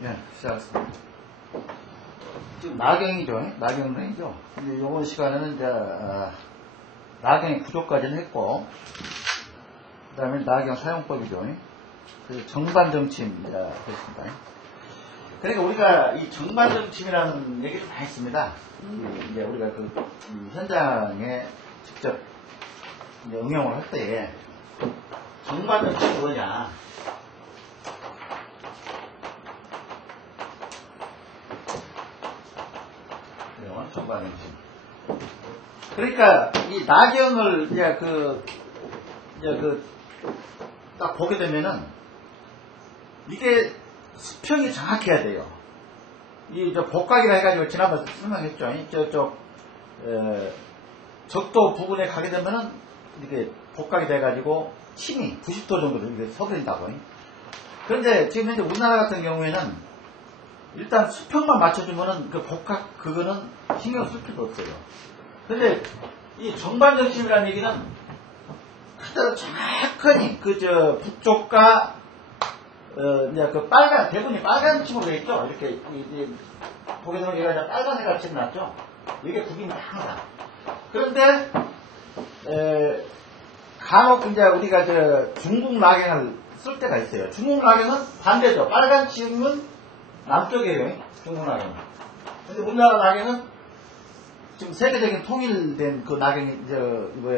예, 시작하겠습니다. 지금 나경이죠. 나경랭이죠. 근데 이번 시간에는 이제, 나경의 구조까지는 했고, 그 다음에 나경 사용법이죠. 그래서 정반정침이라 했습니다. 그러니까 우리가 이 정반정침이라는 얘기를 많이 했습니다. 이제 우리가 이 현장에 직접 이제 응용을 할 때에, 정반정침이 뭐냐. 정반정침. 그러니까 이 나경을 이제 딱 보게 되면은 이게 수평이 정확해야 돼요. 이 복각이라 해가지고 지난번에 설명했죠. 적도 부분에 가게 되면은 이렇게 복각이 돼가지고 침이 90도 정도로 이렇게 서버린다고. 그런데 지금 현재 우리나라 같은 경우에는 일단 수평만 맞춰주면은 그 복각 그거는 신경 쓸 필요 없어요. 근데 이 정반정침이라는 얘기는 그대로 정확하니 북쪽과 이제 그 빨간 대부분이 빨간 침으로 되어 있죠. 이렇게 보게 되면 얘가 빨간 해가 침 났죠. 이게 국입니다 항상. 그런데 간혹 이제 우리가 중국 라갱을 쓸 때가 있어요. 중국 라갱은 반대죠. 빨간 침은 남쪽이에요. 중국 나경은. 근데 우리나라 나경은 지금 세계적인 통일된 그 나경이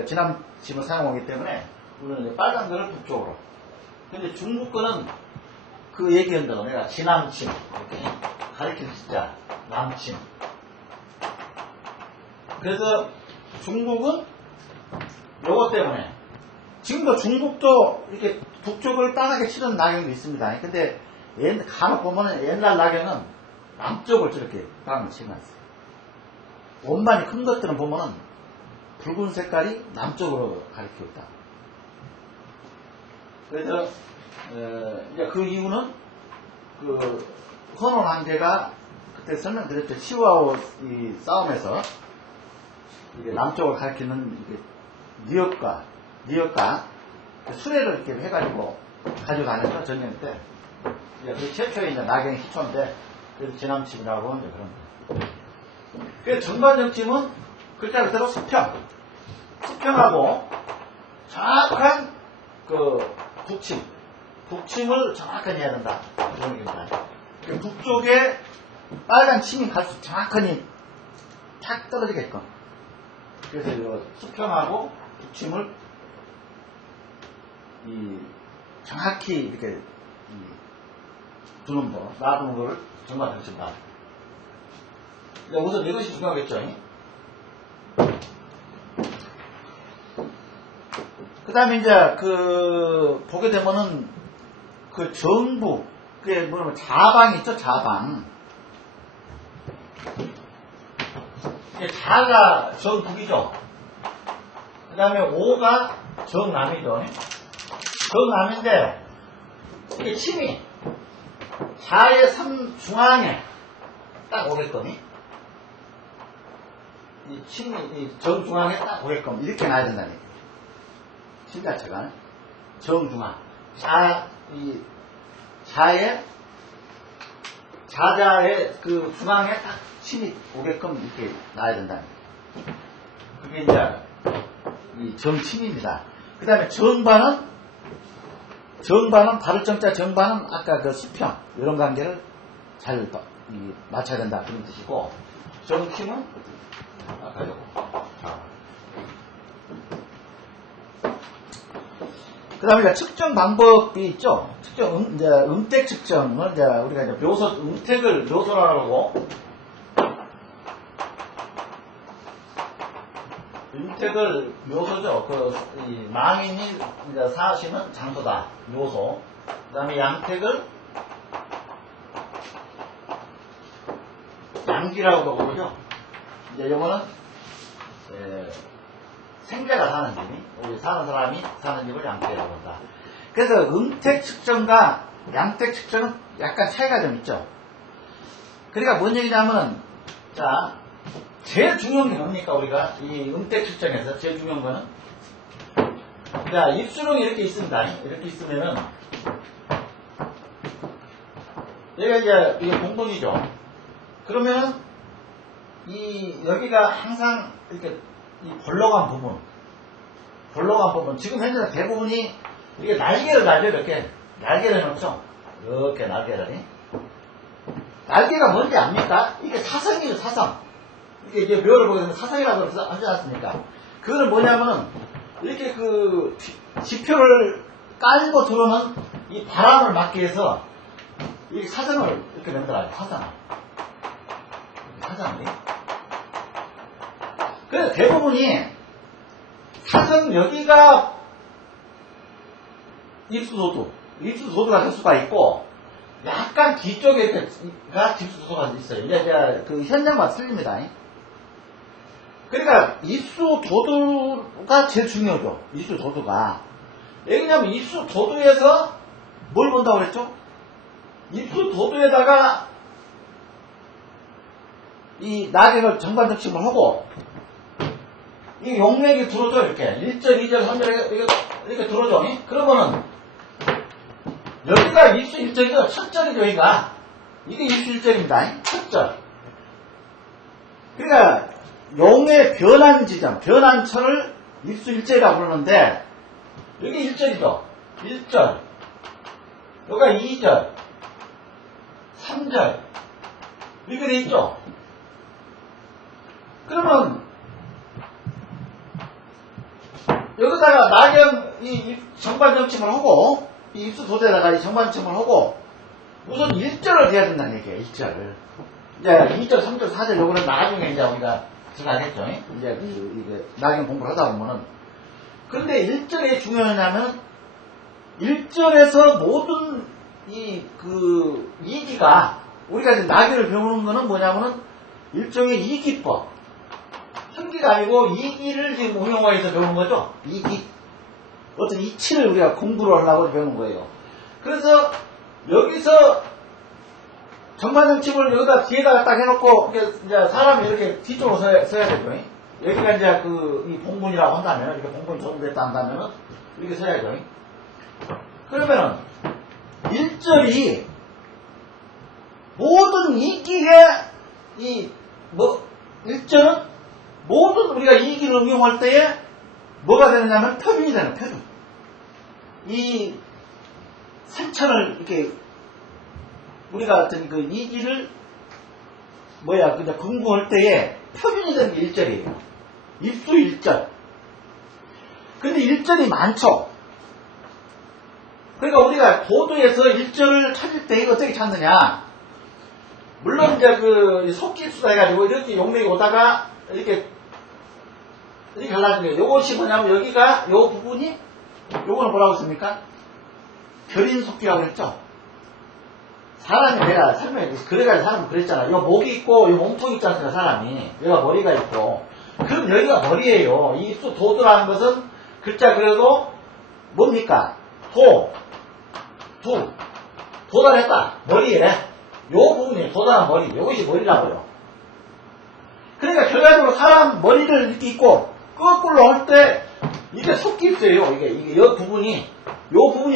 진남침을 사용하기 때문에 우리는 이제 빨간 거를 북쪽으로. 근데 중국 거는 그 얘기한다고 내가 진남침 이렇게 가리키는 진짜 남침. 그래서 중국은 요거 때문에 지금도 중국도 이렇게 북쪽을 땅하게 치는 나경도 있습니다. 근데 간혹 보면은 옛날 나경은 남쪽을 저렇게 땅을 치놨어요. 원반이 큰 것들은 보면은 붉은 색깔이 남쪽으로 가리키고 있다. 그래서 이제 그 이유는 헌원 황제가 그때 설명드렸죠. 시와오 이 싸움에서 이게 남쪽을 가리키는 니역과 수레를 이렇게 해가지고 가져다녔죠. 전쟁 때. 그 최초의 이제 나경의 희초인데, 그래서 진남침이라고 이제 그런 거예요. 그래서 정반정침은 글자 그대로 수평하고 정확한 북침을 정확하게 해야 된다. 그런 얘기입니다. 북쪽에 빨간 침이 갈수록 정확하니 탁 떨어지게끔. 그래서 이 수평하고 북침을 정확히 이렇게 두는 거, 놔두는 거를 정반정침다. 우선 이것이 중요하겠죠. 그 다음에 이제 보게 되면은 정부, 그게 뭐냐면 자방 있죠, 자방. 자가 정북이죠. 그 다음에 오가 정남이죠. 정남인데, 이게 침이 자의 중앙에 딱 오게끔, 이 침이 정중앙에 딱 오게끔 이렇게 놔야 된다는 얘기예요. 침 자체가 정중앙. 자자의 그 중앙에 딱 침이 오게끔 이렇게 놔야 된다는 얘기예요. 그게 이제 이 정침입니다. 그 다음에 정반은 다를 정자 정반은 아까 그 수평 이런 관계를 잘 맞춰야 된다 그런 뜻이고, 정침은 아까 요거. 그 다음에 측정 방법이 있죠. 이제 음택 측정을 이제 우리가 이제 음택을 묘소로 하고, 음택을 묘소죠. 이 망인이 이제 사시는 장소다. 묘소. 그 다음에 양택을 양지라고 그러죠. 이제 요거는 생자가 사는 집, 사는 사람이 사는 집을 양택이라고 한다. 그래서 음택 측정과 양택 측정은 약간 차이가 좀 있죠. 그러니까 뭔 얘기냐면은, 자, 제일 중요한 게 뭡니까, 우리가? 이 음택 측정에서 제일 중요한 거는? 자, 입술롱이 이렇게 있습니다. 이렇게 있으면은, 얘가 이제, 이게 공분이죠. 그러면, 여기가 항상, 이렇게, 이 벌러간 부분. 지금 현재 대부분이, 이게 날개를 달죠, 이렇게. 날개를 놓죠. 이렇게 날개를. 날개가 뭔지 압니까? 이게 사성이죠, 사성. 이게 이제 묘를 보게 되면 사성이라고 하지 않습니까? 그거는 뭐냐면은, 이렇게 지표를 깔고 들어오는 이 바람을 막기 위해서, 이 사성을 이렇게 만들어요, 사성을. 그래서 대부분이, 사성 여기가 입수도두가 될 수가 있고, 약간 뒤쪽에가 집수도가 있어요. 이제 그 현장마다 틀립니다. 그러니까 입수도두가 제일 중요하죠. 입수도두가. 왜냐면 입수도두에서 뭘 본다고 그랬죠? 입수도두에다가 이 낙엽을 정반적침을 하고, 이 용맥이 들어줘, 이렇게. 1절, 2절, 3절, 이렇게 들어줘. 그러면은, 여기가 입수 1절이죠. 첫 절이죠, 여기가. 이게 입수 1절입니다. 첫 절. 그러니까, 용의 변한 지점, 변한처를 입수 1절이라고 부르는데, 여기 1절이죠. 1절. 여기가 2절. 3절. 이렇게 돼 있죠. 그러면, 여기다가 낙엽, 이 정반 정침을 하고, 이 입수 도대에다가 이 정반 정침을 하고, 우선 1절을 돼야 된다는 얘기예요, 1절을. 이제 2절, 3절, 4절, 요거는 나중에 이제 우리가 들어가겠죠. 이제 이게 낙엽 공부를 하다 보면은. 그런데 1절이 중요하냐면, 1절에서 모든 이기가, 우리가 이제 낙엽을 배우는 거는 뭐냐면은, 일종의 이기법. 현기가 아니고 이기를 지금 응용화해서 배우는 거죠. 이기. 어떤 이치를 우리가 공부를 하려고 배우는 거예요. 그래서 여기서 정반정침을 여기다 뒤에다가 딱 해놓고 이제 사람이 이렇게 뒤쪽으로 서야 되죠. 여기가 이제 이 봉분이라고 한다면, 이렇게 봉분이 조성됐다 한다면은 이렇게 서야죠. 그러면은 1절이 모든 이기의 1절은 모든 우리가 이기를 응용할 때에 뭐가 되느냐면 표준이 되는 표준. 이 상처를 이렇게 우리가 어떤 그 이기를 그냥 공부할 때에 표준이 되는 게 1절이에요. 입수 1절. 근데 1절이 많죠. 그러니까 우리가 도도에서 1절을 찾을 때 이거 어떻게 찾느냐. 물론 이제 속기입수다 해가지고 이렇게 용맥이 오다가 이렇게 갈라지는 거예요. 요것이 뭐냐면 여기가 요 부분이 요거는 뭐라고 했습니까? 결인속기라고 했죠. 사람이 내가 설명해 그래가지고 사람은 그랬잖아. 요 목이 있고 요 몸통이 있지 않습니까? 사람이 얘가 머리가 있고 그럼 여기가 머리예요. 이 입수 도도라는 것은 글자 그려도 뭡니까? 도달했다. 머리에 요 부분이 도달한 머리. 요것이 머리라고요. 그러니까 결과적으로 사람 머리를 이렇게 있고 거꾸로 할 때 이게 속기입수예요. 이게 요 부분이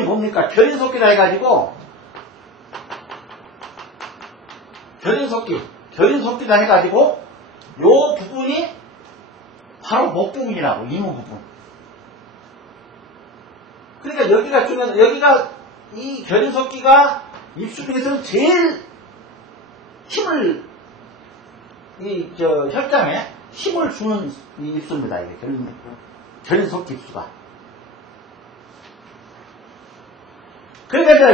뭡니까? 결인속기라 해가지고 결인속기라 해가지고 요 부분이 바로 목 부분이라고 이목 부분. 그러니까 여기가 중요한 여기가 이 결인속기가 입술 중에서는 제일 힘을 혈장에 힘을 주는 이 입수입니다. 이게 결인속기 입수가. 그러니까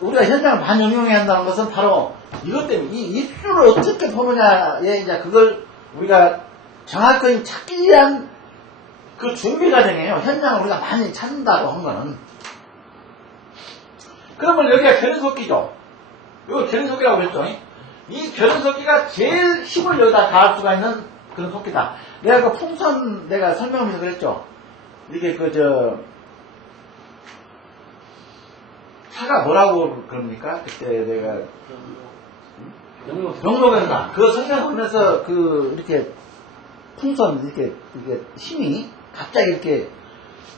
우리가 현장을 많이 응용해야 한다는 것은 바로 이것 때문에 이 입수를 어떻게 보느냐에 이제 그걸 우리가 정확하게 찾기 위한 그 준비 과정이에요. 현장을 우리가 많이 찾는다고 한 거는. 그러면 여기가 결인속기죠. 이거 결인속기라고 그랬죠. 이 결인속기가 제일 힘을 여기다 가할 수가 있는 그런 속기다. 내가 그 풍선 내가 설명하면서 그랬죠. 이게 차가 뭐라고 그럽니까? 그때 내가 용록에서 그 설명하면서 그 이렇게 풍선 이렇게 힘이 갑자기 이렇게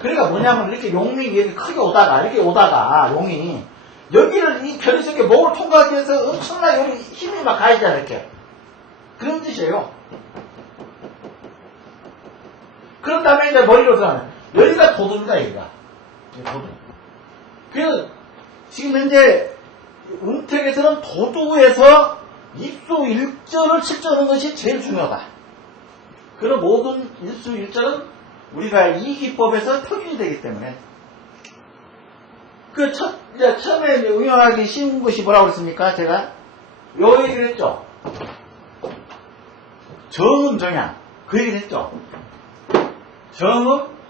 그러니까 뭐냐면 이렇게 용이 이렇게 크게 오다가 용이 여기를 이 편의 속에 목을 통과하기 위해서 엄청나게 여기 힘이 막 가야잖아 이렇게 그런 뜻이에요. 그런 다음에 이제 머리로 들어가네. 여기가 도두입니다 여기가 도두. 그래서 지금 현재 은택에서는 도두에서 입수 일절을 측정하는 것이 제일 중요하다. 그런 모든 입수 일절은 우리가 이 기법에서 표준이 되기 때문에 처음에 응용하기 쉬운 것이 뭐라고 그랬습니까? 제가 요 얘기를 했죠. 정음 정양 그 얘기를 했죠. 정음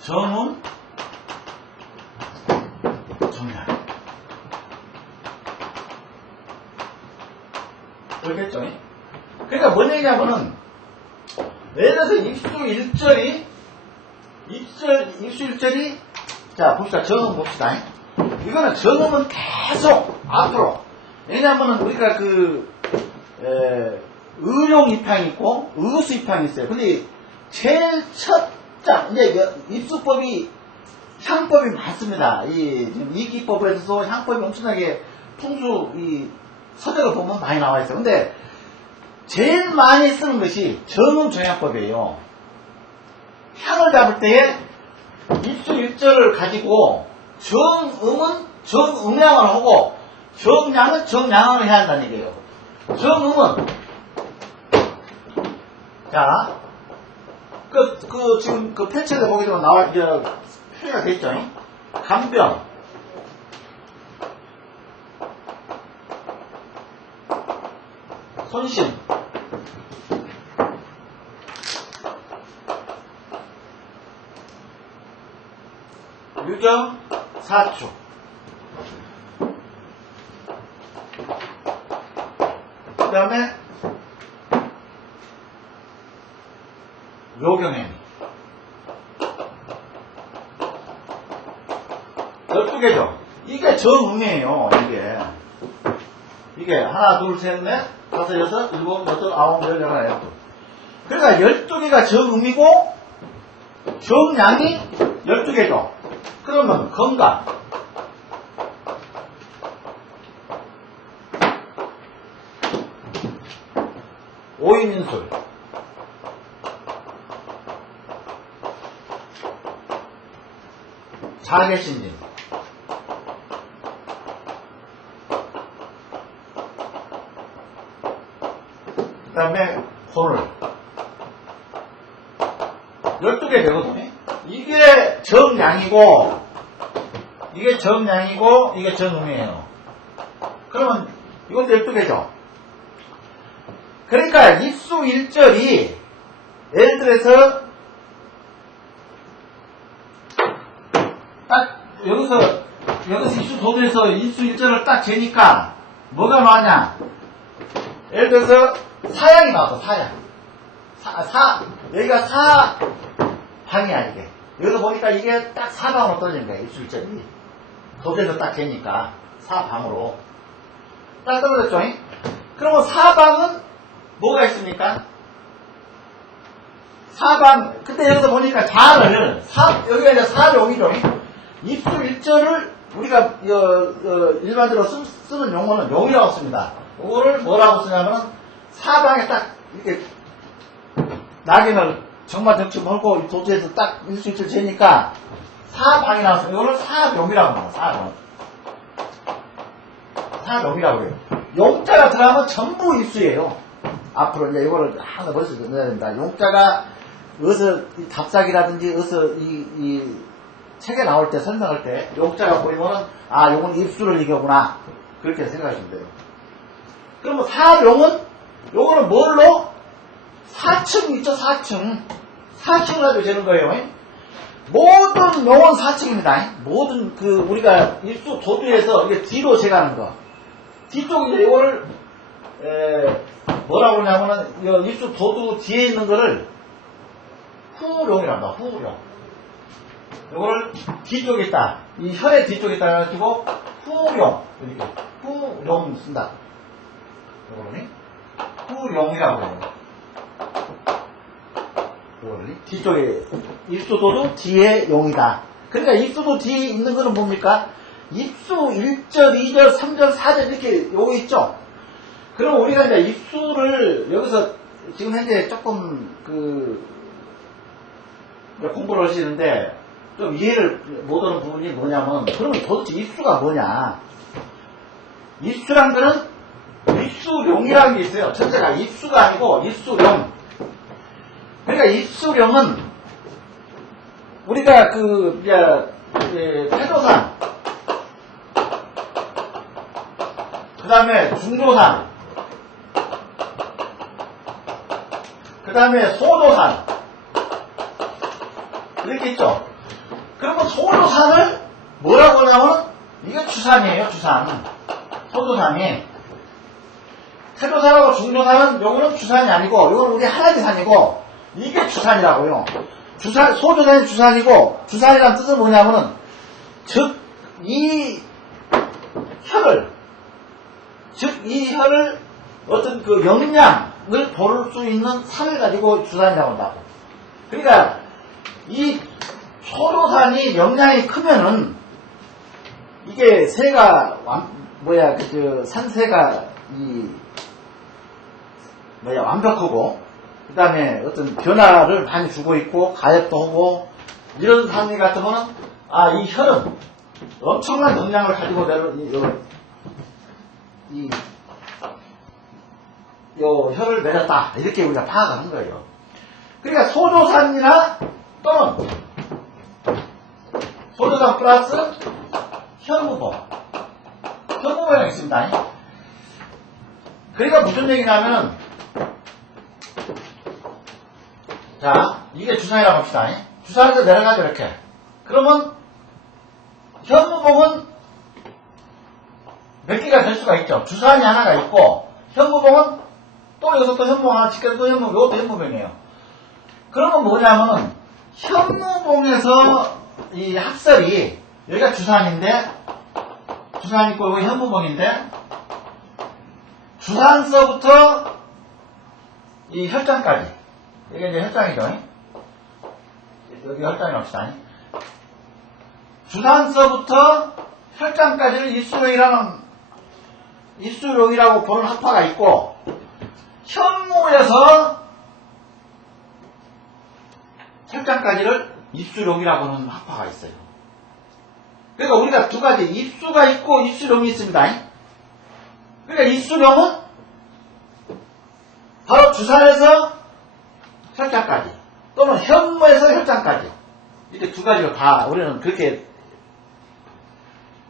정음 정양 그렇겠죠? 그러니까 뭔 얘기냐면은 예를 들어서 입수 일절이 자 봅시다. 정음 봅시다. 이거는 정음은 계속 앞으로 왜냐하면은 우리가 의용 입향이 있고 의수 입향이 있어요. 근데 제일 첫 장 이제 입수법이 향법이 많습니다. 이 기법에서도 향법이 엄청나게 풍수 이 서적을 보면 많이 나와 있어요. 근데 제일 많이 쓰는 것이 정음 정향법이에요. 향을 잡을 때에 입수 일절을 가지고 정음은 정음양을 하고 정양은 정양을 해야 한다는 얘기예요. 정음은 자 지금 펼쳐서 보게 되면 표시가 돼 있죠. 간변 손심 유경 사축 그 다음에 요경행 12개죠. 이게 정음이에요. 이게 하나 둘 셋 넷 다섯 여섯 일곱 여덟 아홉 열 열하나 열둘 그러니까 12개가 정음이고 정양이 12개죠. 그러면 건강 오이민술 자개신진 그 다음에 혼을 12개 되거든요. 이게 정양이고 이게 정음이에요. 그러면 이것도 12개죠. 그러니까 입수 일절이 예를 들어서 딱 여기서 입수 도두에서 입수 일절을 딱 재니까 뭐가 나왔냐? 예를 들어서 사양이 나왔어. 사양. 여기가 사방이야 이게. 여기서 보니까 이게 딱 사방으로 떨어지는 거야 입수 일절이. 도두에서 딱 재니까 사방으로 딱 떨어졌죠. 그러면 사방은 뭐가 있습니까? 사방, 그때 여기서 보니까 여기가 이제 사용이죠. 입수 일절을 우리가 일반적으로 쓰는 용어는 용이라고 씁니다. 이거를 뭐라고 쓰냐면은 사방에 딱 이렇게 낙인을 정말 덕치 걸고 도주에서 딱 입수 일절 재니까 사방이 나왔어요. 이거를 사용이라고 합니다. 사용이라고 해요. 용자가 들어가면 전부 입수예요. 앞으로 이제 이거를 하나 벌써 넣어야 됩니다. 용자가 어서 답사기라든지 어서 이 책에 나올 때 설명할 때 용자가 보이면은 요건 입수를 얘기하구나 그렇게 생각하시면 돼요. 그러면 사용은 요거는 뭘로? 사층 있죠. 사층을 가지고 재는 거예요. 모든 용은 사층입니다. 모든 우리가 입수 도두에서 이게 뒤로 재가는 거 뒤쪽 이제 이거를 뭐라고 그러냐면은 입수 도두 뒤에 있는 거를 후룡이란다. 후룡. 이걸 뒤쪽에 있다. 이 혈의 뒤쪽에 있다 해가지고 후룡. 이렇게 후룡 쓴다. 이거는 후룡이라고 해요. 이거는 뒤쪽에 입수도도 뒤에 용이다. 그러니까 입수도 뒤에 있는 거는 뭡니까? 입수 1절, 2절, 3절, 4절 이렇게 요기 있죠. 그럼 우리가 이제 입수를 여기서 지금 현재 조금 공부를 하시는데 좀 이해를 못하는 부분이 뭐냐면, 그러면 도대체 입수가 뭐냐? 입수란 거는 입수룡이라는 게 있어요. 첫째가 입수가 아니고 입수룡. 그러니까 입수룡은 우리가 태조산, 그 다음에 중조산, 그 다음에 소조산 이렇게 있죠. 그러면 소조산을 뭐라고 하냐면 이게 주산이에요. 주산. 소조산이. 태조산하고 중조산은 요거는 주산이 아니고 요거는 우리 하나의 산이고 이게 주산이라고요. 주산, 소조산이 주산이고, 주산이라는 뜻은 뭐냐면은 즉 이 혈을 어떤 그 영양을 볼 수 있는 산을 가지고 주산이라고 한다고. 그러니까 이 소조산이 영양이 크면은 이게 새가 산새가 완벽하고 그 다음에 어떤 변화를 많이 주고 있고 가역도 하고 이런 산이 같으면은 이 혈은 엄청난能量을 가지고 요 혈을 맺었다 이렇게 우리가 파악을 한 거예요. 그러니까 소조산이나 또는 소조산 플러스 현무봉이 있습니다. 그러니까 무슨 얘기냐면은, 자, 이게 주산이라고 합시다. 주산에서 내려가죠, 이렇게. 그러면 현무봉은 몇 개가 될 수가 있죠. 주산이 하나가 있고 현무봉은 또 여기서 또 현무봉 하나 찍혀서 또 현무봉, 이것도 현무봉이에요. 그러면 뭐냐면은 현무봉에서 이 합설이 여기가 주산인데 주산 있고 여기 현무봉인데 주산서부터 이 혈장까지 이게 이제 혈장이죠. 여기 혈장이라고 합시다. 주산서부터 혈장까지를 입수룡이라고 보는 학파가 있고 현무에서 혈장까지를 입수룡이라고 하는 학파가 있어요. 그러니까 우리가 두 가지 입수가 있고 입수룡이 있습니다. 그러니까 입수룡은 바로 주산에서 혈장까지 또는 현무에서 혈장까지 이렇게 두 가지로 다 우리는 그렇게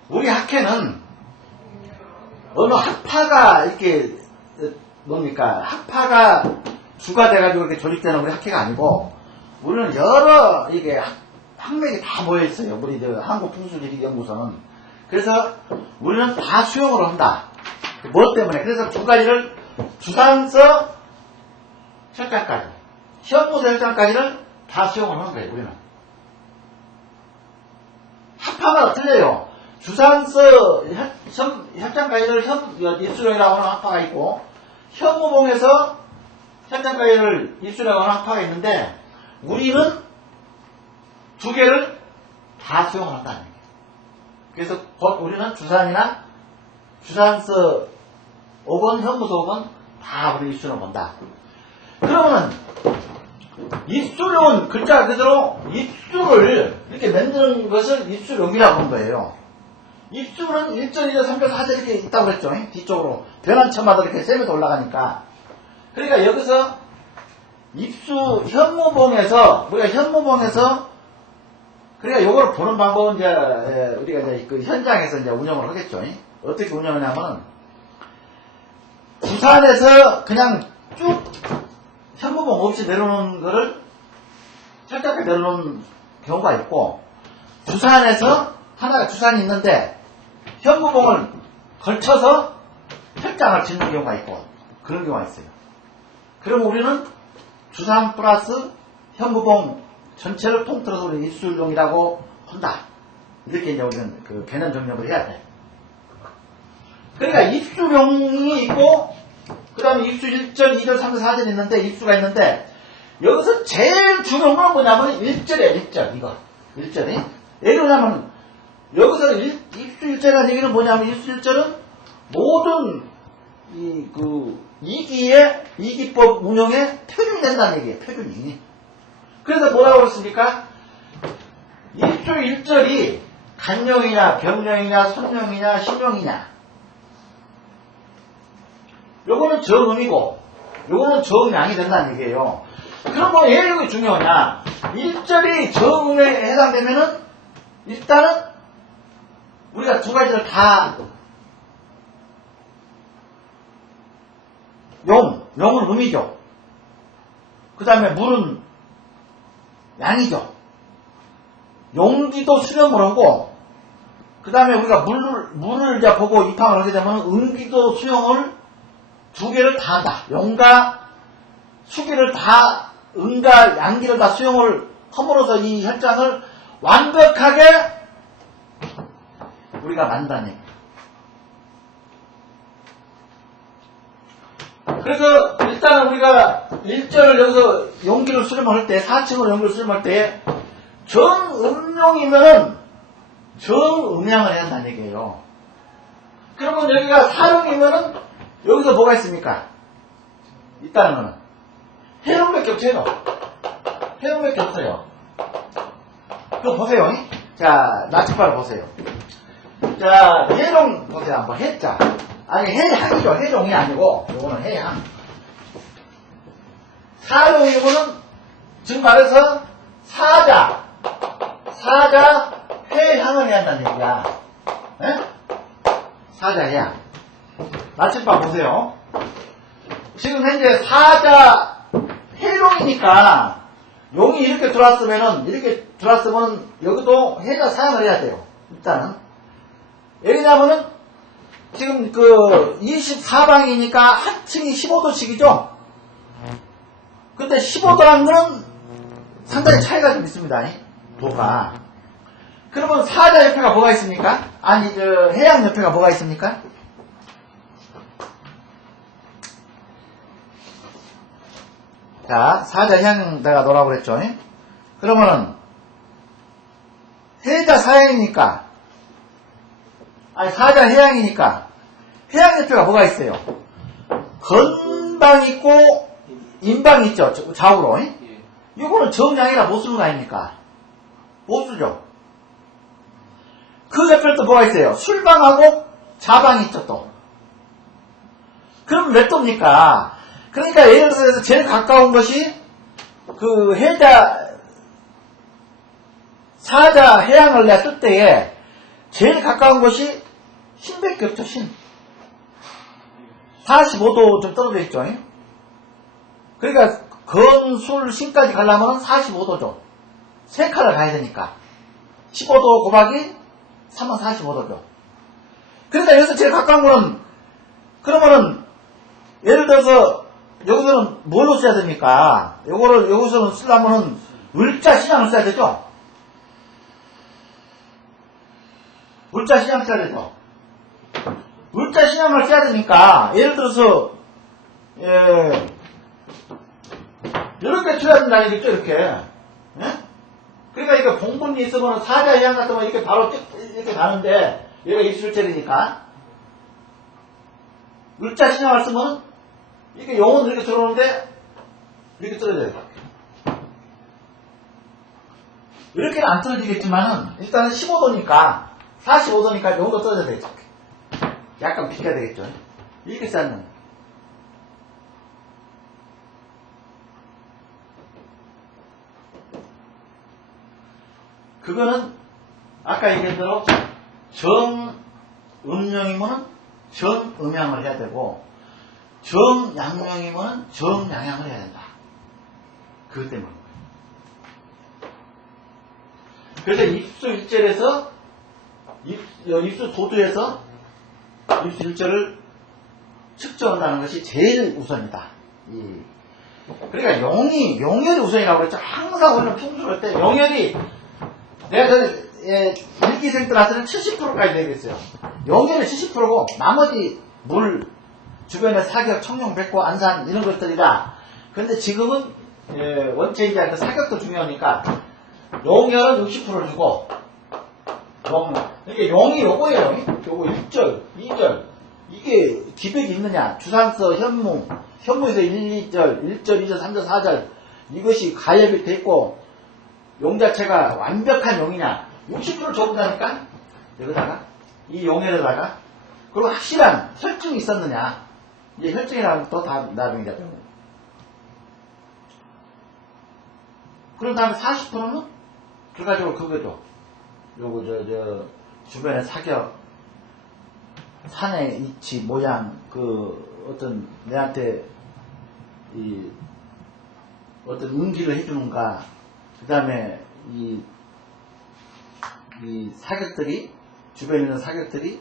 우리 학회는 어느 학파가 이렇게 뭡니까 학파가 주가 돼가지고 이렇게 조립되는 우리 학회가 아니고 우리는 여러 이게 학맥이 다 모여 있어요. 우리 한국풍수지리연구소는. 그래서 우리는 다 수용을 한다. 뭐 때문에? 그래서 두 가지를 주산서 혈장까지, 현무서 혈장까지를 다 수용을 하는 거예요. 우리는 학파가 틀려요. 주산서 혈장까지를 입수령이라고 하는 학파가 있고 현무봉에서 혈장까지를 입수령이라고 하는 학파가 있는데 우리는 두 개를 다 수용을 한다는 얘기예요. 그래서 우리는 주산이나 주산서 5번, 현무서 5번 다 우리 입수를 본다. 그러면은 입수령은 글자 그대로 입수를 이렇게 만드는 것을 입수령이라고 하는 거예요. 입수는 1절, 2절, 3절, 4절 이렇게 있다고 그랬죠. 뒤쪽으로 변환처마다 이렇게 셈에도 올라가니까. 그러니까 여기서 입수 현무봉에서 우리가 현무봉에서 그러니까 요걸 보는 방법은 이제 우리가 이제 그 현장에서 이제 운영을 하겠죠. 어떻게 운영하냐면 부산에서 그냥 쭉 현무봉 없이 내려오는 거를 혈장까지 내려오는 경우가 있고 부산에서 하나가 주산이 있는데 현무봉을 걸쳐서 혈장을 짓는 경우가 있고 그런 경우가 있어요. 그럼 우리는 주산 플러스 현무봉 전체를 통틀어서 우리 입술용이라고 한다. 이렇게 이제 우리는 그 개념 정립을 해야 돼. 그러니까 입술용이 있고, 그 다음에 입술 1절, 2절, 3절, 4절 있는데, 입수가 있는데, 여기서 제일 중요한 건 뭐냐면 1절이에요, 1절. 이거. 1절이. 예를 들면, 여기서 입술 1절이라는 얘기는 뭐냐면, 입술 1절은 모든 이기법 운영에 표준이 된다는 얘기예요, 표준이. 그래서 뭐라고 그랬습니까? 입술 1절이 간령이냐, 병령이냐, 선령이냐, 신령이냐. 요거는 정음이고, 요거는 정양이 된다는 얘기예요. 그럼 뭐 왜 이게 중요하냐? 1절이 정음에 해당되면은, 일단은, 우리가 두 가지를 다, 용은 음이죠. 그 다음에 물은 양이죠. 용기도 수령을 하고, 그 다음에 우리가 물을 이제 보고 입항을 하게 되면 음기도 수용을 두 개를 다 한다. 용과 수기를 다, 음과 양기를 다 수용을 함으로써 이 혈장을 완벽하게 우리가 만다는 얘기예요. 그래서 일단은 우리가 1절을 여기서 용기를 수렴할 때, 4층으로 용기를 수렴할 때 정음용이면은 정음양을 해야 한다는 얘기예요. 그러면 여기가 사룡이면은 여기서 뭐가 있습니까? 있다는 해룡밖에 없죠. 해룡밖에 없어요. 그거 보세요. 자, 나측바를 보세요. 자, 해룡 보세요. 한번 해자. 아니, 해향이죠. 해종이 아니고, 요거는 해향. 사룡이고는, 즉 말해서, 사자, 해향을 해야 한다는 얘기야. 에? 사자, 해향. 나침반 보세요. 지금 현재 사자, 해룡이니까, 용이 이렇게 들어왔으면, 여기도 해자 사용을 해야 돼요. 일단은. 왜냐면은, 지금 24방이니까 한 층이 15도씩이죠? 근데 15도라는 거는 상당히 차이가 좀 있습니다. 도가. 그러면 사자 옆에가 뭐가 있습니까? 아니, 해양 옆에가 뭐가 있습니까? 자, 사자 해양 내가 놓으라고 그랬죠? 그러면은, 해자 사양이니까, 아니, 사자 해양이니까, 해양 옆에가 뭐가 있어요? 건방이 있고, 인방이 있죠? 좌우로. 이거는 정양이라 못 쓰는 거 아닙니까? 못 쓰죠? 그 옆에 또 뭐가 있어요? 술방하고 자방이 있죠, 또. 그럼 몇 도입니까? 그러니까 예를 들어서 제일 가까운 것이, 사자 해양을 냈을 때에, 제일 가까운 것이 신밖에 없죠, 신. 45도 좀 떨어져 있죠. 그러니까 건술 신까지 가려면 45도죠. 3칸을 가야 되니까. 15도 곱하기 3은 45도죠. 그러니까 여기서 제일 가까운 거는, 그러면은 예를 들어서 여기서는 뭘로 써야 됩니까? 여기서는 쓰려면은 을자 신앙을 써야 되죠. 을자 신앙 써야 되죠. 을자 신앙을 써야 되니까, 예를 들어서, 이렇게 쳐야 된다는 얘기죠, 이렇게. 예? 그러니까 이게 봉분이 있으면 사자 해양 같으면 이렇게 바로 이렇게 가는데, 얘가 입술체리니까. 을자 신앙을 쓰면, 이게 영은 이렇게 들어오는데, 이렇게 떨어져요. 이렇게는 안 떨어지겠지만은, 일단은 15도니까, 45도니까 여기도 떨어져야 되겠죠. 약간 비켜야 되겠죠. 이렇게 쌓는. 그거는 아까 얘기한 대로 정음령이면은 정음양을 해야 되고 정양령이면은 정양양을 해야 된다. 그것 때문에. 그래서 입수 일절에서 입수 도두에서 입수 일절을 측정한다는 것이 제일 우선이다. 그러니까 용혈이 우선이라고 그랬죠. 항상 우리는 풍수를 때 용혈이 내가 일기생 때한테는 70%까지 되겠어요. 용혈이 70%고 나머지 물 주변에 사격, 청룡, 백호, 안산 이런 것들이라. 근데 지금은 원체 이제 그 사격도 중요하니까 용혈은 60%를 주고 이게 용이 요거예요. 요거 1절, 2절 이게 기백이 있느냐. 주산서, 현무에서 1, 2절, 2절, 3절, 4절 이것이 가열이 돼 있고 용 자체가 완벽한 용이냐. 60%를 줘본다니까 여기다가 이 용혈에다가. 그리고 확실한 혈증이 있었느냐. 이제 혈증이라는 또 다 나중에 잡혀요. 그런 다음에 40%는 결과적으로 그거죠. 요거 주변의 사격, 산의 위치, 모양, 어떤 내한테 어떤 응기를 해주는가. 그 다음에 이 사격들이 주변에 있는 사격들이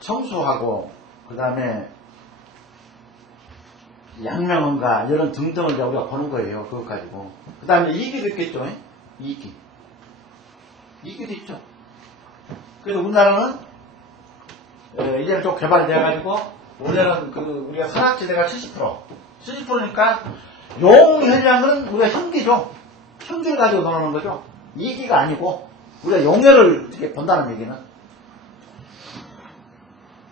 청수하고 그 다음에 양명언가 이런 등등을 우리가 보는 거예요. 그것 가지고. 그 다음에 이기도 있겠죠. 이기도 있죠. 그래서 우리나라는 이제는 좀 개발이 돼가지고 원래는 우리가 산악지대가 70%니까 용혈량은 우리가 현기죠. 현기를 가지고 놀아놓는 거죠. 이기가 아니고 우리가 용혈을 이렇게 본다는 얘기는.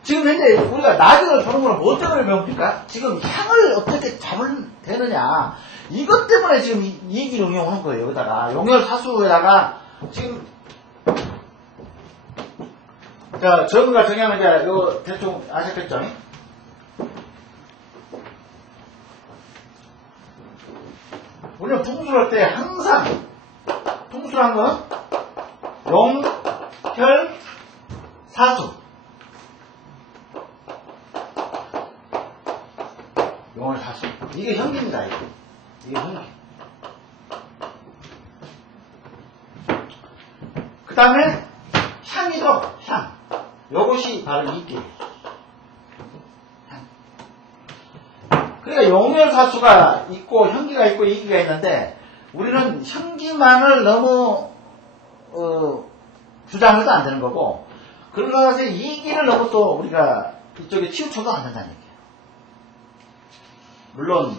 지금 현재 우리가 나중을 보는 거는 뭐 때문에 배웁니까? 지금 향을 어떻게 잡으면 되느냐. 이것 때문에 지금 이기를 응용하는 거예요. 여기다가 용혈 사수에다가 지금 자 정의가 정의하면 이제 이거 대충 아셨겠죠? 우리는 풍수를 할 때 항상 풍수란 건 용, 혈, 사수. 용을 사수. 이게 현기입니다. 이게 현기. 그 다음에 향이죠. 향. 요것이 바로 이기. 향. 그러니까 용혈사수가 있고 현기가 있고 이기가 있는데 우리는 현기만을 너무 주장해도 안 되는 거고 그러면서 이기를 너무 또 우리가 이쪽에 치우쳐도 안 된다는 얘기예요. 물론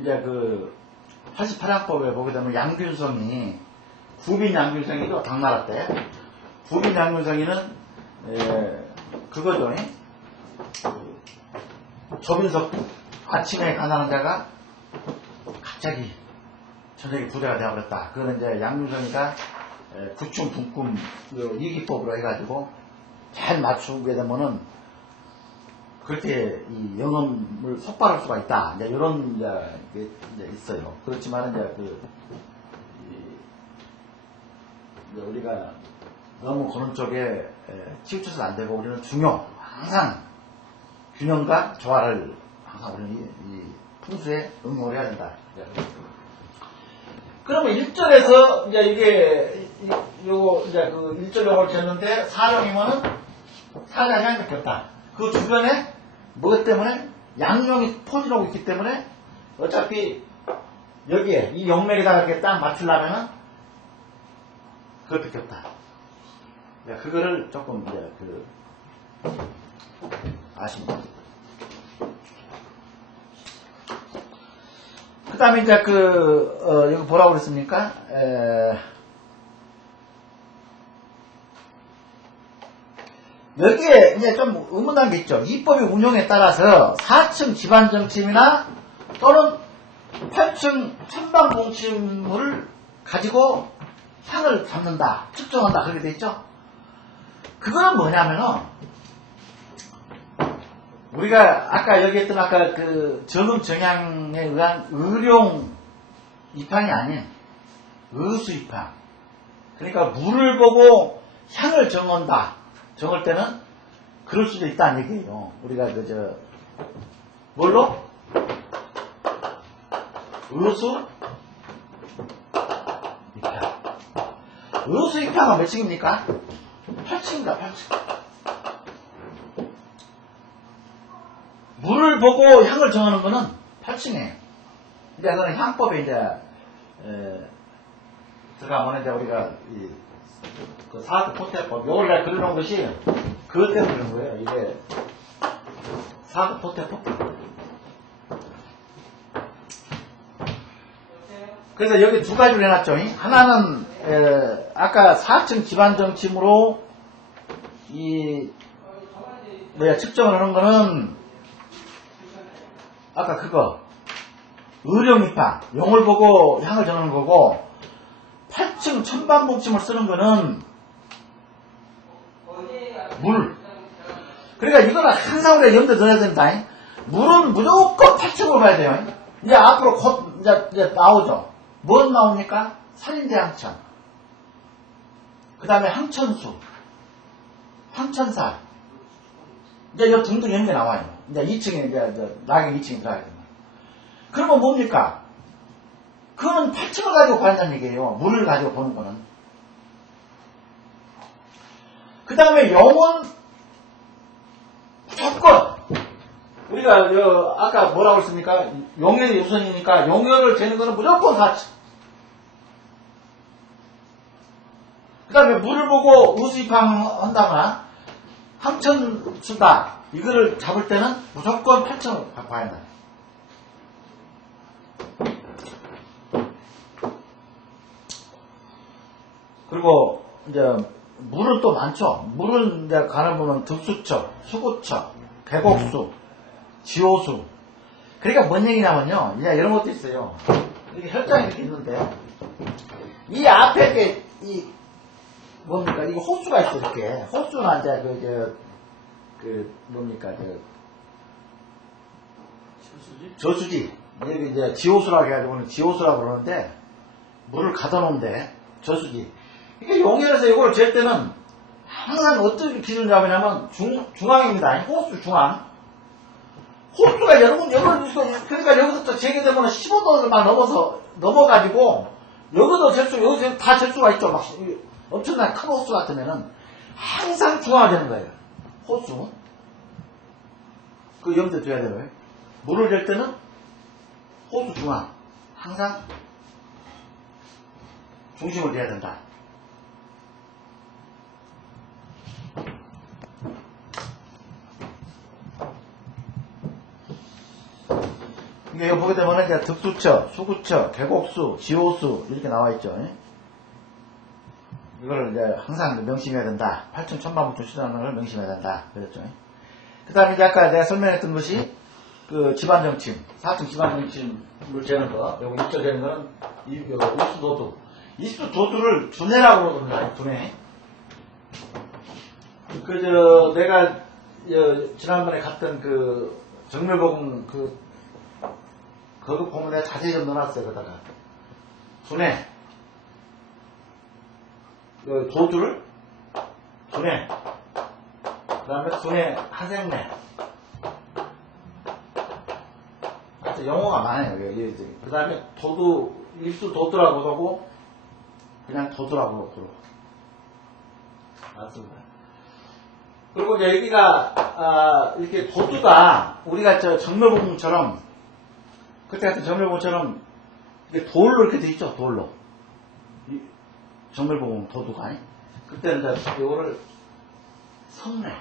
이제 88항법에 보게 되면 양균성이 구빈 양균성이죠. 당나라 때 구빈 양균성이는 그거죠. 조빈석 아침에 가난한 자가 갑자기 저녁에 부자가 되어버렸다. 그거는 이제 양균성이가 구충 분꿈 이기법으로 해가지고 잘 맞추게 되면은 그렇게 이 영험을 속발할 수가 있다. 이제 이런 이제 있어요. 그렇지만 이제 우리가 너무 그런 쪽에 치우쳐서는 안 되고 우리는 항상 균형과 조화를 항상 우리는 이 풍수에 응용을 해야 된다. 그러면 1절에서 이제 이게 이제 1절 용어를 쳤는데 사령이면은 사자가 향밖에 없다. 그 주변에 뭐 때문에 양용이 포진하고 있기 때문에 어차피 여기에 이 용맥에다가 이렇게 딱 맞추려면은 그것밖에 없다. 그거를 조금 이제 아시면 됩니다. 그 다음에 이제 여기 뭐라고 그랬습니까? 여기에 이제 좀 의문한 게 있죠. 이법의 운용에 따라서 4층 집안 정침이나 또는 8층 천방 봉침을 가지고 향을 잡는다, 측정한다, 그렇게 돼 있죠. 그거는 뭐냐면은 우리가 아까 얘기했던 아까 정음 정향에 의한 의룡 입향이 아닌 의수 입향. 그러니까 물을 보고 향을 정한다. 정할 때는 그럴 수도 있다는 얘기예요. 우리가 뭘로? 의수 입향. 의수 입향은 몇 층입니까? 8층입니다. 8층. 물을 보고 향을 정하는 거는 8층이에요. 이제 그거는 향법에 이제 들어가면 이제 우리가 그 사학교 포태법 요걸 내가 그려놓은 것이 그것 때문에 그런 거예요. 이게 사학교 포태법. 그래서 여기 두 가지를 해놨죠. 하나는 아까 4층 집안정침으로 측정을 하는 거는 아까 그거 의령입학 용을 보고 향을 정하는 거고 8층 천반봉침을 쓰는 거는 물. 그러니까 이거는 항상 우리가 염두에 둬야 된다. 물은 무조건 8층으로 봐야 돼요. 이제 앞으로 곧 이제 나오죠. 뭔 나옵니까? 산인대항천. 그 다음에 항천수, 항천사. 이제 이 등등 이런 게 나와요. 이제 2층에 이제 낙엽 2층에 들어가야 됩니다. 그러면 뭡니까? 그거는 8층을 가지고 봐야 얘기예요. 물을 가지고 보는 거는. 그 다음에 영은 무조건 우리가 아까 뭐라고 했습니까? 용혈이 우선이니까 용혈을 재는 거는 무조건 4층. 그 다음에 물을 보고 우수입항 한다거나 항천수다 이거를 잡을 때는 무조건 8층을 봐야 한다. 그리고 이제 물은 또 많죠. 물은 이제 가는 보면 득수처, 수구처, 계곡수, 지호수. 그러니까 뭔 얘기냐면요. 이제 이런 것도 있어요. 이게 혈장이 이렇게 있는데 이 앞에 뭡니까? 이거 호수가 있어 이렇게. 호수나 이제 뭡니까? 저수지. 여기 이제 지호수라고 해가지고는 지호수라고 그러는데 물을 가둬놓은데 저수지. 이게 용혈에서 이걸 잴 때는 항상 어떻게 기준을 잡으냐면 중앙입니다. 호수 중앙. 호수가 여러분 그러니까 여기서부터 재개되면 15도를 막 넘어가지고 여기도 잴 수, 여기서 다 잴 수가 있죠. 막 엄청난 큰 호수 같으면은 항상 중앙이 되는 거예요. 호수. 그 염두에 둬야 돼요. 물을 잴 때는 호수 중앙. 항상 중심을 둬야 된다. 이거 보게 되면 이제 득수처, 수구처, 계곡수, 지호수 이렇게 나와 있죠. 이걸 이제 항상 명심해야 된다. 8층 천반봉침 수단하는 걸 명심해야 된다. 그랬죠. 그 다음에 이제 아까 내가 설명했던 것이 그 집안정침, 4층 집안정침을 재는 거, 요거 입자 재는 거는 입수도두. 입수도두를 두뇌라고 그러거든요. 두뇌. 내가 지난번에 갔던 그 정밀보금 거기 보면 내가 자세히 좀 넣어놨어요. 거기다가 두뇌 도두를 두뇌 그 다음에 두뇌 하생뇌 영어가 많아요. 그 다음에 도두 입수 도두라고 하고 그냥 도두라고 그러고 맞습니다. 그리고 이제 여기가 이렇게 도두가 우리가 정밀보금처럼 그때 같은 정밀보금처럼 이게 돌로 이렇게 돼 있죠. 돌로 정밀보금 도두가 그때는 이제 이거를 성내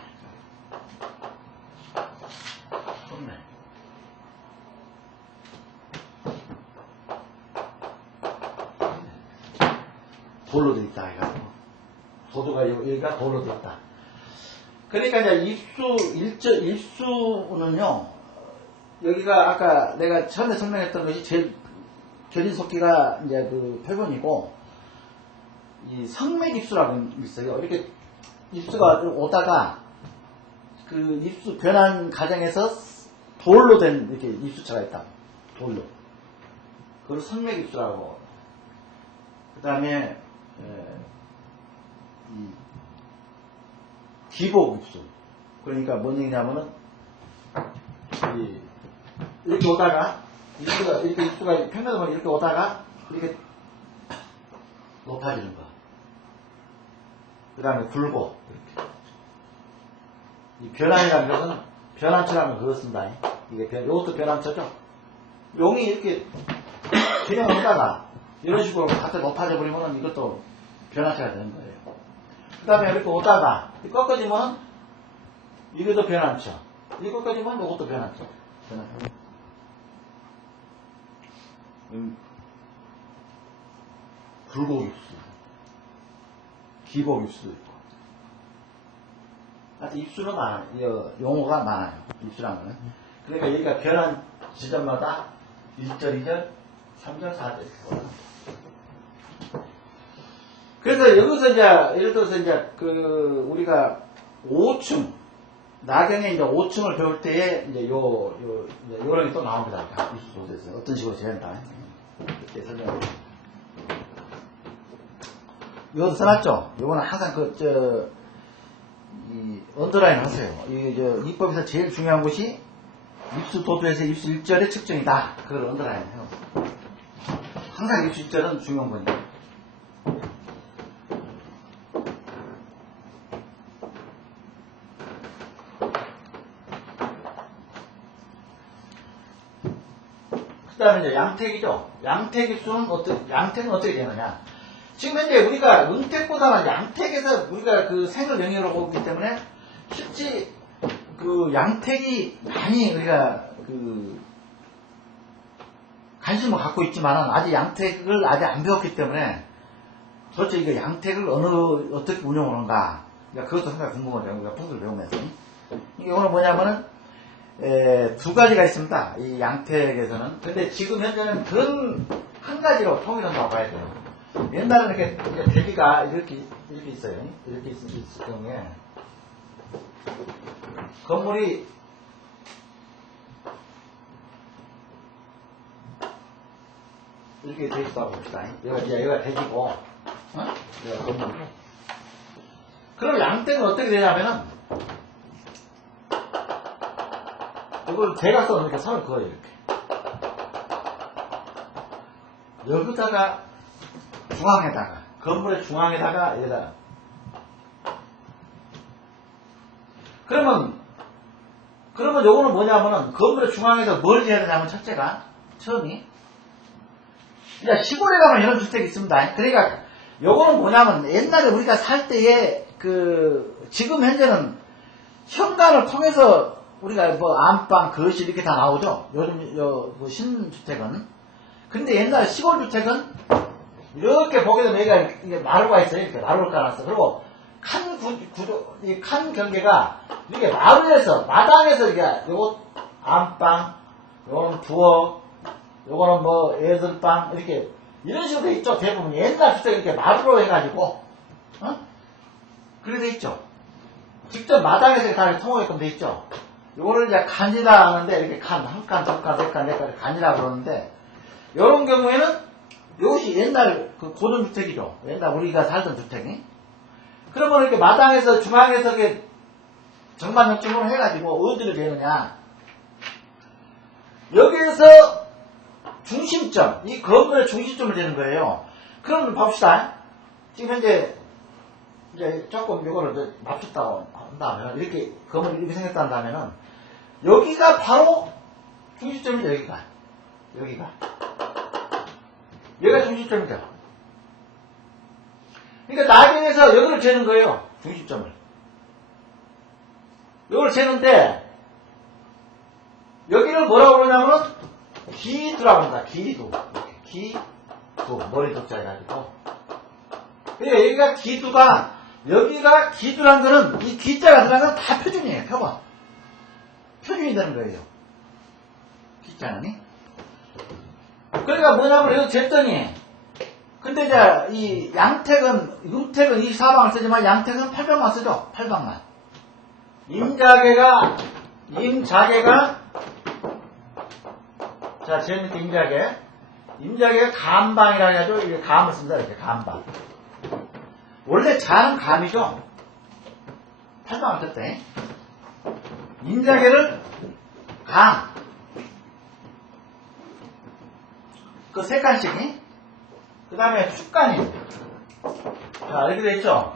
돌로 돼 있다 해가지고 도두가 여기가 돌로 돼 있다. 그러니까 이제 입수는요. 여기가 아까 내가 처음에 설명했던 것이 제일 결인속기가 이제 그 표본이고 이 성맥입수라고 있어요. 이렇게 입수가 오다가 그 입수 변환 과정에서 돌로 된 이렇게 입수처가 있다. 돌로. 그걸 성맥입수라고. 그 다음에 이 기복입수. 그러니까 뭔 얘기냐면은 이렇게 오다가 입수가 평면으로 이렇게 오다가 이렇게 높아지는 거. 그 다음에 굴고 이렇게. 이 변환이라는 것은 변환치라는 걸 그거 쓴다. 이것도 변환처죠. 용이 이렇게 그냥 오다가 이런 식으로 갑자기 높아져 버리면 이것도 변환체가 되는 거예요. 그 다음에 이렇게 오다가 꺾어지면 이것도 변환처. 이 꺾어지면 이것도 변환처. 굴곡입수, 기복입수도 있고. 하여튼 입수는 많아요. 용어가 많아요. 입수란 거는. 그러니까 여기가 변한 지점마다 1절, 2절, 3절, 4절 이렇게. 그래서 여기서 이제, 예를 들어서 이제, 우리가 5층, 나경에 이제 5층을 배울 때에 이제 요런 게 또 나옵니다. 입수 소재에서. 어떤 식으로 재현다. 이렇게 설명을. 이것도 써놨죠? 요거는 항상 언더라인 하세요. 이법에서 제일 중요한 것이 입수 도표에서 입수 1절의 측정이다. 그걸 언더라인 해요. 항상 입수 1절은 중요한 거니까. 그 다음에 이제 양택이죠. 양택입수는 양택은 어떻게 되느냐. 지금 현재 우리가 응택보다는 양택에서 우리가 생을 영역으로 보기 때문에 실제 양택이 많이 우리가 관심을 갖고 있지만은 아직 양택을 아직 안 배웠기 때문에 도대체 이거 양택을 어떻게 운영하는가. 그러니까 그것도 상당히 궁금하죠. 우리가 풍수를 배우면서. 이게 오늘 뭐냐면은, 두 가지가 있습니다. 이 양택에서는. 근데 지금 현재는 그런 한 가지로 통일한다고 봐야 돼요. 옛날에는 이렇게 대비가 이렇게 있어요. 이렇게 있을 경우에 건물이 이렇게 돼 있다고 봅시다. 여기가 대지고, 여기가 건물이고. 그럼 양택은 어떻게 되냐면은 이걸 대각선으로 이렇게 선을 그어요. 이렇게 여기다가 중앙에다가, 건물의 중앙에다가, 여기다가. 그러면 요거는 뭐냐면은, 건물의 중앙에서 뭘 해야 되냐면, 첫째가, 처음이, 이제 시골에 가면 이런 주택이 있습니다. 그러니까, 요거는 뭐냐면, 옛날에 우리가 살 때에, 지금 현재는 현관을 통해서 우리가 안방, 거실 이렇게 다 나오죠? 요즘, 신주택은. 근데 옛날 시골주택은, 이렇게 보게 되면 여기가 마루가 있어요. 이렇게 마루를 깔았어. 그리고 이 칸 경계가 이렇게 마루에서, 마당에서 요거 안방, 요거는 부엌, 요거는 애들방, 이렇게 이런 식으로 돼 있죠. 대부분 옛날 주택 이렇게 마루로 해가지고, 그렇게 돼 있죠. 직접 마당에서 다 통하게끔 돼 있죠. 요거를 이제 칸이라 하는데, 이렇게 한 칸, 두 칸, 세 칸, 네 칸, 칸이라 그러는데, 요런 경우에는 이것이 옛날 고전주택이죠. 옛날 우리가 살던 주택이. 그러면 이렇게 마당에서 중앙에서 이렇게 정반역적으로 해가지고 어디를 되느냐. 여기에서 중심점, 이 건물의 중심점을 되는 거예요. 그럼 봅시다. 지금 현재 이제 조금 이거를 맞췄다고 한다면, 이렇게 건물이 이렇게 생겼다 한다면은 여기가 바로 중심점이죠. 여기가 중심점이죠. 그러니까 나경에서 여기를 재는 거예요. 중심점을. 여기를 재는데 여기를 뭐라고 그러냐면 기두라고 합니다. 기두. 머리 독자 해가지고. 여기가 기두가, 여기가 기두란 거는, 이 기자가 들어간 건 다 표준이에요. 표본. 표준이 되는 거예요. 기자는. 그러니까 뭐냐면 여기 쟀더니, 근데 이제 이 양택은, 음택은 24방을 쓰지만 양택은 8방만 쓰죠. 8방만. 임자계가 자, 제일 밑에 임자계가 감방이라 해가지고 이게 감을 씁니다. 이렇게 감방. 원래 자는 감이죠. 8방을 썼대. 임자계를 감. 그 세 칸씩이. 그 다음에 축간이. 자, 이렇게 되어있죠.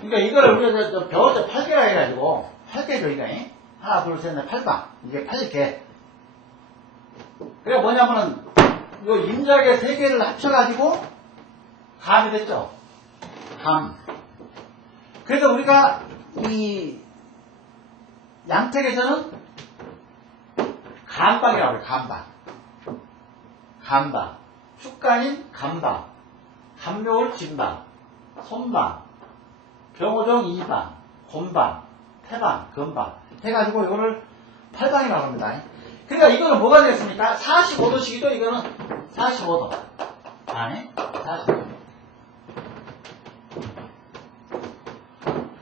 그러니까 이거를 우리가 배웠죠. 8개라 해가지고. 8개죠, 이거. 하나, 둘, 셋, 넷, 8방. 이게 8개. 그게 뭐냐면은, 요 임자계 3개를 합쳐가지고, 감이 됐죠? 감. 그래서 우리가, 이, 양택에서는, 감방이라고 해요, 감방. 감방. 축간인 감방. 감묘월 진방. 손방. 병호정 2방. 곤방. 태방. 건방. 해가지고 이거를 8방이라고 합니다. 그러니까 이거는 뭐가 되겠습니까? 45도씩이죠, 이거는. 45도. 아니? 45도.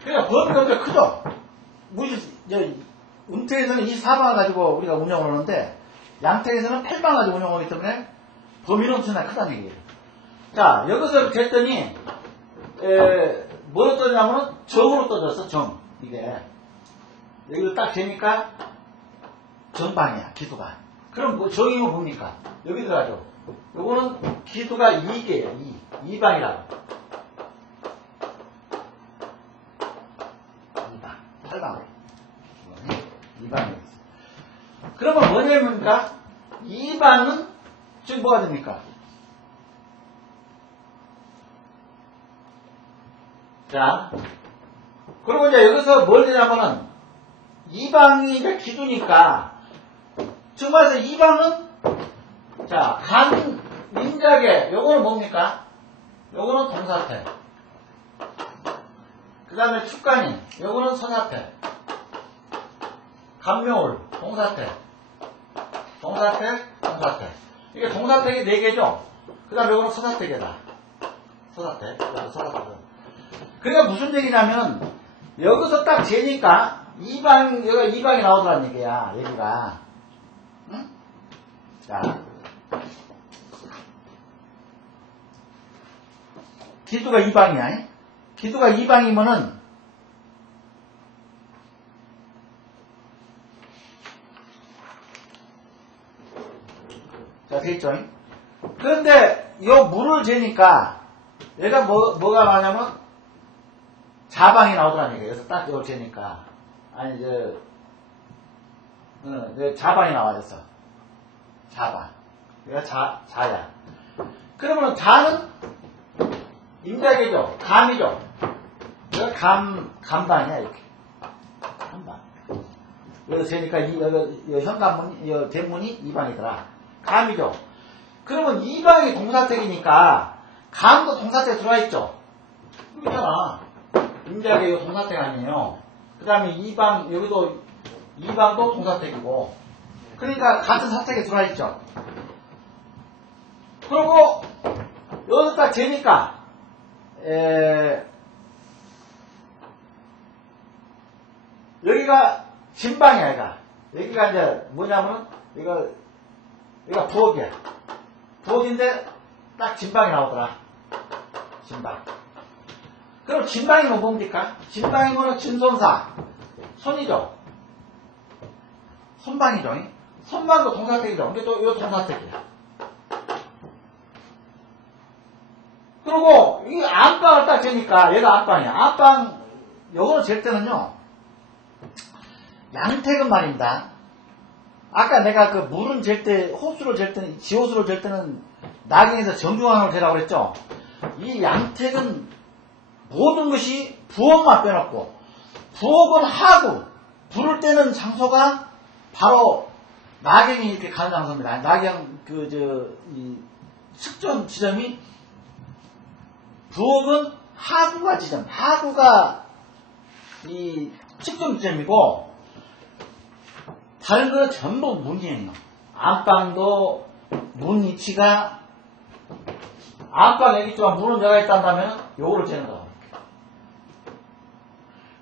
그러니까 범위가 굉장히 크죠? 음택에서는 24방을 가지고 우리가 운영을 하는데, 양택에서는 8방 가지고 운영을 하기 때문에 범위는 엄청나게 크다는 얘기예요. 자, 여기서 됐더니, 뭐로 떠냐면은 정으로 떠졌어, 정. 이게. 여기로 딱 재니까 정방이야, 기두가. 그럼 뭐 정이면 뭡니까? 여기 들어가죠. 요거는 기두가 2개예요, 2방이라고. 2방, 8방. 2방이 있어. 그러면 뭐냐면까? 2방은 지금 뭐가 됩니까? 자, 그리고 이제 여기서 뭘 되냐면은 2방이 이제 기두니까 지금 봐서 2방은 자, 간, 민작에 요거는 뭡니까? 요거는 동사태. 그 다음에 축간인 요거는 서사태. 감묘월 동사태. 동사태, 동사태. 이게 동사택이 4개죠? 그 다음에 요거는 서사택이다. 서사택. 서사택. 그러니까 무슨 얘기냐면, 여기서 딱 재니까, 2방, 여기가 2방이 나오더란 얘기야, 여기가. 응? 자. 기두가 2방이야. 기두가 2방이면은, 자, 됐죠? 그런데, 요 물을 재니까, 얘가 뭐가 나냐면, 자방이 나오더란 얘기예요. 그래서 딱 이걸 재니까. 아니, 자방이 나와졌어. 자방. 얘가 자야. 그러면 자는 임자계죠. 감이죠. 얘가 감방이야, 이렇게. 감방. 여기서 재니까, 여기 현관문, 이 대문이 2방이더라. 감이죠. 그러면 2방이 동사택이니까, 감도 동사택에 들어와 있죠. 그렇잖아. 임자계 이거 동사택 아니에요. 그 다음에 2방, 여기도 2방도 동사택이고. 그러니까 같은 사택에 들어와 있죠. 그리고 여기서 딱 재니까, 여기가 진방이야, 얘가. 여기가 이제 뭐냐면은, 여기가 부엌이야. 부엌인데 딱 진방이 나오더라. 진방. 그럼 진방이면 뭡니까? 진방이면 진손사. 손이죠. 손방이죠. 손방도 동사택이죠. 근데 또 이거 동사택이야. 그리고 이 안방을 딱 재니까 얘가 안방이야. 안방 요거를 잴 때는요. 양택은 말입니다. 아까 내가 그 물은 잴 때, 호수를 잴 때는, 지호수를 잴 때는 낙영에서 정중앙을 재라고 그랬죠. 이 양택은 모든 것이 부엌만 빼놓고, 부엌은 하구, 불을 때는 장소가 바로 낙영이 이렇게 가는 장소입니다. 낙영, 이 측정 지점이, 부엌은 하구가 지점, 하구가 이 측정 지점이고, 다른 거는 전부 문이에요. 안방도 문 위치가, 안방 여기 있지만 문은 내가 있단다면 요거를 재는 거야.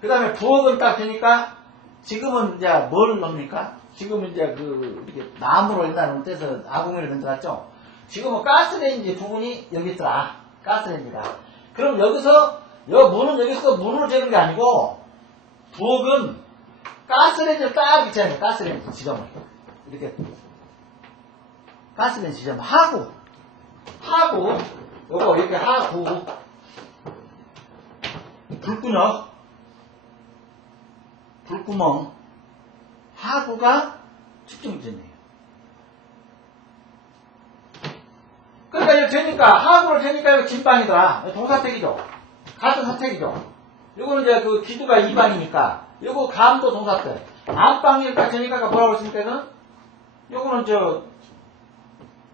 그 다음에 부엌은 딱 되니까, 지금은 이제 뭐를 넣습니까? 지금은 이제 이렇게 나무로 옛날에 떼서 아궁이를 만들었죠? 지금은 가스레인지 부분이 여기 있더라. 가스레인지가. 그럼 여기서, 문은 여기서 문으로 재는 게 아니고, 부엌은 가스레인지를 딱 있잖아요. 가스레인지 지점을. 이렇게. 가스레인지 지점. 하구. 요거 이렇게 하구. 불구멍. 하구가 측정진이에요. 그러니까 이거 되니까, 하구를 되니까 이거 진방이더라. 동사택이죠. 같은 사택이죠. 요거는 이제 그 기두가 2방이니까, 요거 감도 동사택. 안방일까 되니까 뭐라고 했습니까, 이거는? 요거는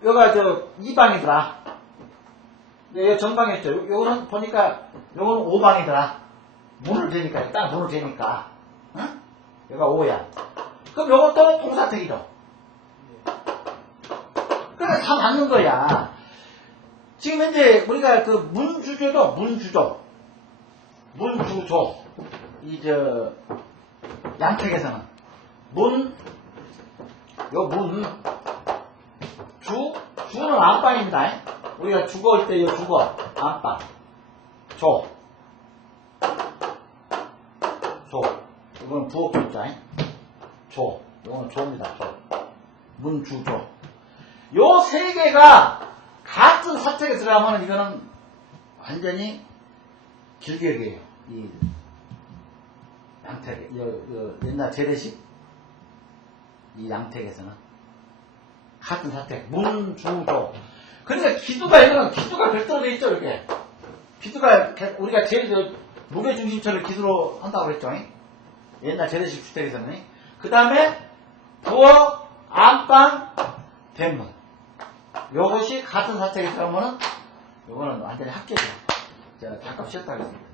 요가 2방이더라. 예, 정방했죠. 요거는 보니까, 요거는 5방이더라. 문을 대니까, 딱 문을 대니까. 응? 얘가 5야. 그럼 요건 또 동사택이죠. 그러니까 다 맞는 거야. 지금 현재 우리가 그 문주조죠, 문주조. 문주조. 양택에서는. 주는 안방입니다. 우리가 주거일 때, 주거, 안방. 조. 이거는 부엌조자. 이거는 조입니다, 문주조. 요 세 개가 같은 사택에 들어가면 이거는 완전히 길게 이 양택, 옛날 재래식 이 양택에서는 같은 사택, 문주조. 그러니까 기두가 별도로 돼 있죠, 이렇게. 기두가, 우리가 제일 무게중심처를 기두로 한다고 그랬죠. 옛날 재래식 주택에서는. 그 다음에, 부엌, 안방, 대문. 요것이 같은 사택에 들어가면은, 요거는 완전히 합격이야. 제가 잠깐 쉬었다 그랬습니다.